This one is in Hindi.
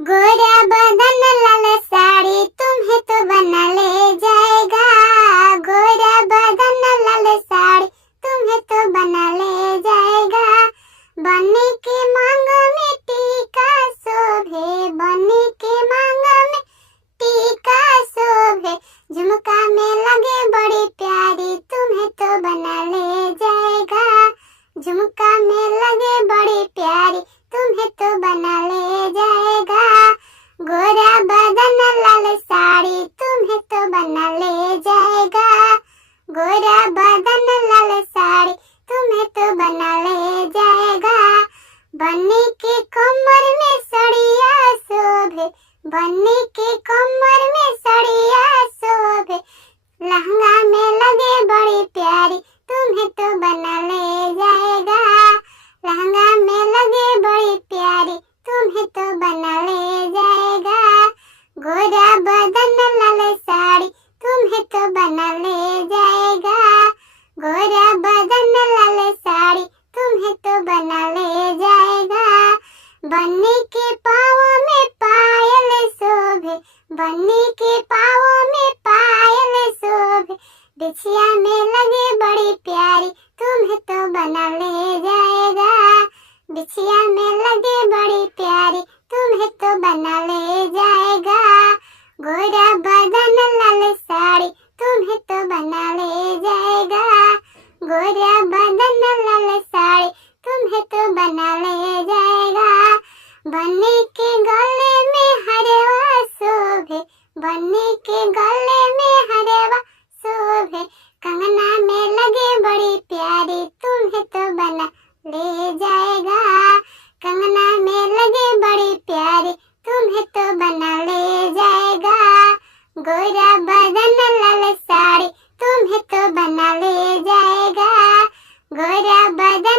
गोरा बदन लाल साड़ी तुम्हें तो बना ले जाएगा। गोरा बदन लाल साड़ी तुम्हें तो बना ले जाएगा। बने के मांग में टीका शोभे, बने के मांग में टीका शोभे, झुमका में लगे बड़ी प्यारी तुम्हें तो बना ले जाएगा। झुमका में लगे बड़ी प्यारी तुम्हें तो बना ले जाएगा। गोरा बदन लाल साड़ी तुम्हें तो बना ले जाएगा। गोरा बदन लाल साड़ी तुम्हें तो बना ले जाएगा। बन्नी के कमर में सड़िया शोभे, बन्नी के कमर में सड़िया शोभे, लहंगा में लगे बड़ी प्यारी तुम्हें तो बना ले जाएगा। लहंगा में लगे बड़ी प्यारी तुम्हें तो बना ले जाएगा। गोरा बदन लाल साड़ी तुम्हें तो बना ले जाएगा। गोरा बदन लाल साड़ी तुम्हें तो बना ले जाएगा। बन्नी के पाँव में पायल शोभे, बन्नी के पाँव में पायल शोभे, बिछिया में लगे बड़ी प्यारी तुम्हें तो बना ले जाएगा। बिछिया में लगे बड़ी प्यारी तुम्हें तो बना ले जाएगा। गोरा बदन लाल साड़ी तुम्हें तो बना ले जाएगा। गोरा बदन लाल साड़ी तुम्हें तो बना ले जाएगा। बन्नी के गले में हरवा शोभे, बन्नी के गले में हरवा शोभे, कंगना में लगे बड़ी प्यारी तुम्हें तो बना ले जाएगा। कंगना में लगे बड़ी प्यारी तुम्हें तो बना ले जाएगा। गोरा बदन लाल साड़ी तुम्हें तो बना ले जाएगा। गोरा बदन